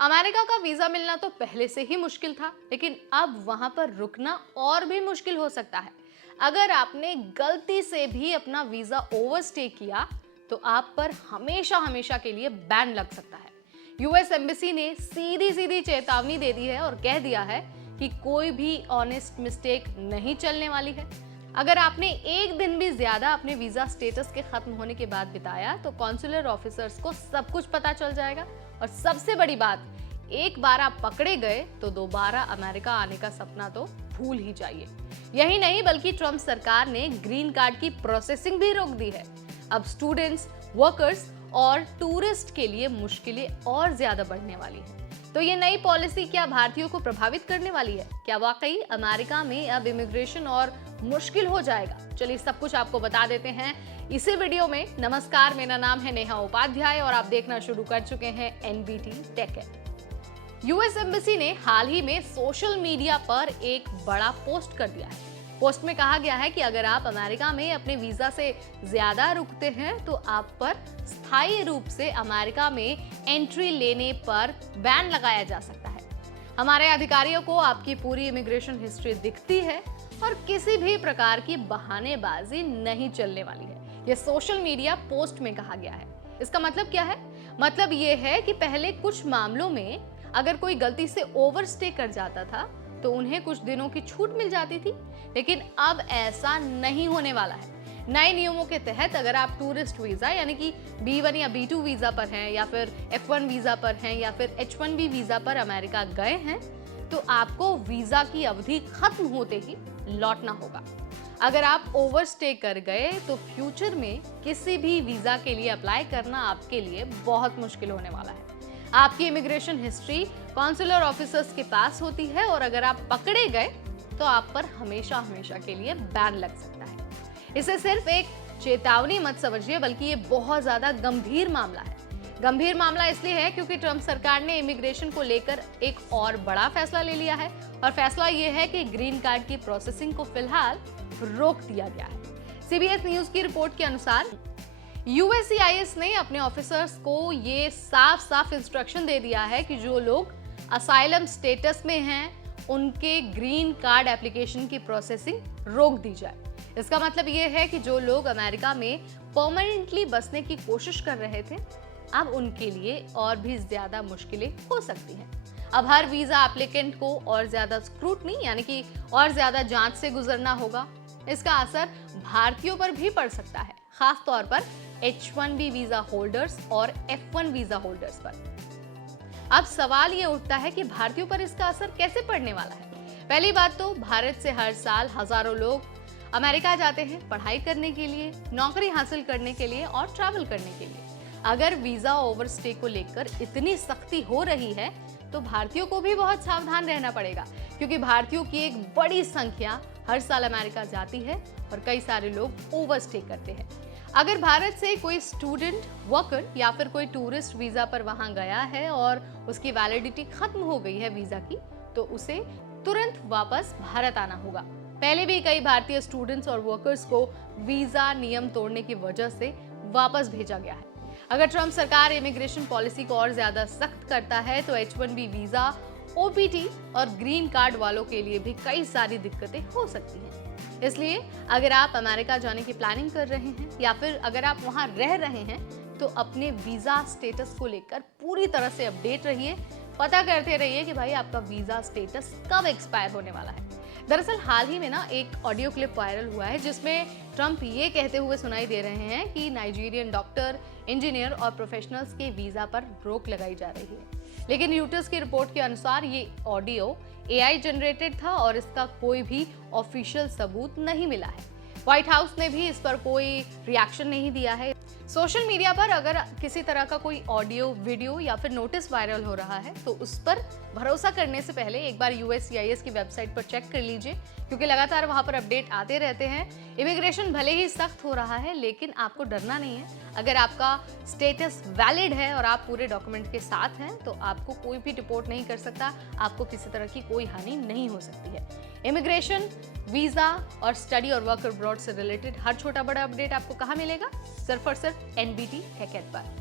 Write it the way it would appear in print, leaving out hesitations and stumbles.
America का visa मिलना तो पहले से ही मुश्किल था, लेकिन अब वहां पर रुकना और भी मुश्किल हो सकता है। अगर आपने गलती से भी अपना वीजा ओवरस्टे किया तो आप पर हमेशा हमेशा के लिए बैन लग सकता है। यूएस एम्बेसी ने सीधी सीधी चेतावनी दे दी है और कह दिया है कि कोई भी ऑनेस्ट मिस्टेक नहीं चलने वाली है। अगर आपने एक दिन भी ज्यादा अपने वीजा स्टेटस के खत्म होने के बाद बिताया तो कॉन्सुलर ऑफिसर्स को सब कुछ पता चल जाएगा। और सबसे बड़ी बात, एक बार आप पकड़े गए तो दोबारा अमेरिका आने का सपना तो भूल ही जाइए। यही नहीं बल्कि ट्रम्प सरकार ने ग्रीन कार्ड की प्रोसेसिंग भी रोक दी है। अब स्टूडेंट्स, वर्कर्स और टूरिस्ट के लिए मुश्किलें और ज्यादा बढ़ने वाली है। तो ये नई पॉलिसी क्या भारतीयों को प्रभावित करने वाली है? क्या वाकई अमेरिका में अब इमिग्रेशन और मुश्किल हो जाएगा? चलिए सब कुछ आपको बता देते हैं इसी वीडियो में। नमस्कार, मेरा नाम है नेहा उपाध्याय और आप देखना शुरू कर चुके हैं NBT tech ed. US embassy ने हाल ही में सोशल मीडिया पर एक बड़ा पोस्ट कर दिया है। पोस्ट में कहा गया है कि अगर आप अमेरिका में अपने वीजा से ज्यादा रुकते हैं तो आप पर स्थायी रूप से अमेरिका में एंट्री लेने पर बैन लगाया जा सकता है। हमारे अधिकारियों को आपकी पूरी इमिग्रेशन हिस्ट्री दिखती है और किसी भी प्रकार की बहानेबाजी नहीं चलने वाली है। यह सोशल मीडिया पोस्ट में कहा गया है। इसका मतलब क्या है? मतलब ये है कि पहले कुछ मामलों में अगर कोई गलती से ओवरस्टे कर जाता था तो उन्हें कुछ दिनों की छूट मिल जाती थी, लेकिन अब ऐसा नहीं होने वाला है। नए नियमों के तहत अगर आप टूरिस्ट वीजा यानी कि B1 या B2 वीजा पर हैं या फिर F1 वीजा पर हैं या फिर H1B वीजा पर अमेरिका गए हैं तो आपको वीजा की अवधि खत्म होते ही लौटना होगा। अगर आप ओवरस्टे कर गए तो फ्यूचर में किसी भी वीजा के लिए अप्लाई करना आपके लिए बहुत मुश्किल होने वाला है। आपकी इमिग्रेशन हिस्ट्री कॉन्सुलर ऑफिसर्स के पास होती है और अगर आप पकड़े गए तो आप पर हमेशा हमेशा के लिए बैन लग सकता है। इसे सिर्फ एक चेतावनी मत समझिए, बल्कि ये बहुत ज्यादा गंभीर मामला है। गंभीर मामला इसलिए है क्योंकि ट्रम्प सरकार ने इमिग्रेशन को लेकर एक और बड़ा फैसला ले लिया है और फैसला ये है कि ग्रीन कार्ड की प्रोसेसिंग को फिलहाल रोक दिया गया है। सीबीएस न्यूज की रिपोर्ट के अनुसार यूएससीआईएस ने अपने ऑफिसर्स को ये साफ साफ इंस्ट्रक्शन दे दिया है कि जो लोग असाइलम स्टेटस में हैं उनके ग्रीन कार्ड एप्लीकेशन की प्रोसेसिंग रोक दी जाए। इसका मतलब ये है कि जो लोग अमेरिका में परमानेंटली बसने की कोशिश कर रहे थे अब उनके लिए और भी ज्यादा मुश्किलें हो सकती हैं। अब हर वीजा एप्लीकेंट को और ज्यादा स्क्रूटनी यानी कि और ज्यादा जांच से गुजरना होगा। इसका असर भारतीयों पर भी पड़ सकता है, खास तौर पर H1B वीजा होल्डर्स और F1 वीजा होल्डर्स पर। अब सवाल ये उठता है कि भारतीयों पर इसका असर कैसे पड़ने वाला है। पहली बात तो भारत से हर साल हजारों लोग अमेरिका जाते हैं पढ़ाई करने के लिए, नौकरी हासिल करने के लिए और ट्रैवल करने के लिए। अगर वीजा ओवरस्टे को लेकर इतनी सख्ती हो रही है तो भारतीयों को भी बहुत सावधान रहना पड़ेगा, क्योंकि भारतीयों की एक बड़ी संख्या हर साल अमेरिका जाती है और कई सारे लोग ओवरस्टे करते हैं। अगर भारत से कोई स्टूडेंट, वर्कर या फिर कोई टूरिस्ट वीजा पर वहां गया है और उसकी वैलिडिटी खत्म हो गई है वीजा की, तो उसे तुरंत वापस भारत आना होगा। पहले भी कई भारतीय स्टूडेंट्स और वर्कर्स को वीजा नियम तोड़ने की वजह से वापस भेजा गया है। अगर ट्रम्प सरकार इमिग्रेशन पॉलिसी को और ज्यादा सख्त करता है तो H1B वीजा, OPT और ग्रीन कार्ड वालों के लिए भी कई सारी दिक्कतें हो सकती हैं। इसलिए अगर आप अमेरिका जाने की प्लानिंग कर रहे हैं या फिर अगर आप वहां रह रहे हैं तो अपने वीजा स्टेटस को लेकर पूरी तरह से अपडेट रहिए। पता करते रहिए कि भाई आपका वीजा स्टेटस कब एक्सपायर होने वाला है। दरअसल हाल ही में ना एक ऑडियो क्लिप वायरल हुआ है जिसमें ट्रम्प ये कहते हुए सुनाई दे रहे हैं कि नाइजीरियन डॉक्टर, इंजीनियर और प्रोफेशनल्स के वीजा पर रोक लगाई जा रही है। लेकिन यूटर्स की रिपोर्ट के अनुसार ये ऑडियो AI जनरेटेड था और इसका कोई भी ऑफिशियल सबूत नहीं मिला है। व्हाइट हाउस ने भी इस पर कोई रिएक्शन नहीं दिया है। सोशल मीडिया पर अगर किसी तरह का कोई ऑडियो, वीडियो या फिर नोटिस वायरल हो रहा है तो उस पर भरोसा करने से पहले एक बार USCIS की वेबसाइट पर चेक कर लीजिए, क्योंकि लगातार वहां पर अपडेट आते रहते हैं। इमिग्रेशन भले ही सख्त हो रहा है लेकिन आपको डरना नहीं है। अगर आपका स्टेटस वैलिड है और आप पूरे डॉक्यूमेंट के साथ हैं तो आपको कोई भी डिपोर्ट नहीं कर सकता, आपको किसी तरह की कोई हानि नहीं हो सकती है। इमिग्रेशन, वीजा और स्टडी और वर्क अब्रॉड से रिलेटेड हर छोटा बड़ा अपडेट आपको कहाँ मिलेगा? सिर्फ और सिर्फ NBT टेक एड पर।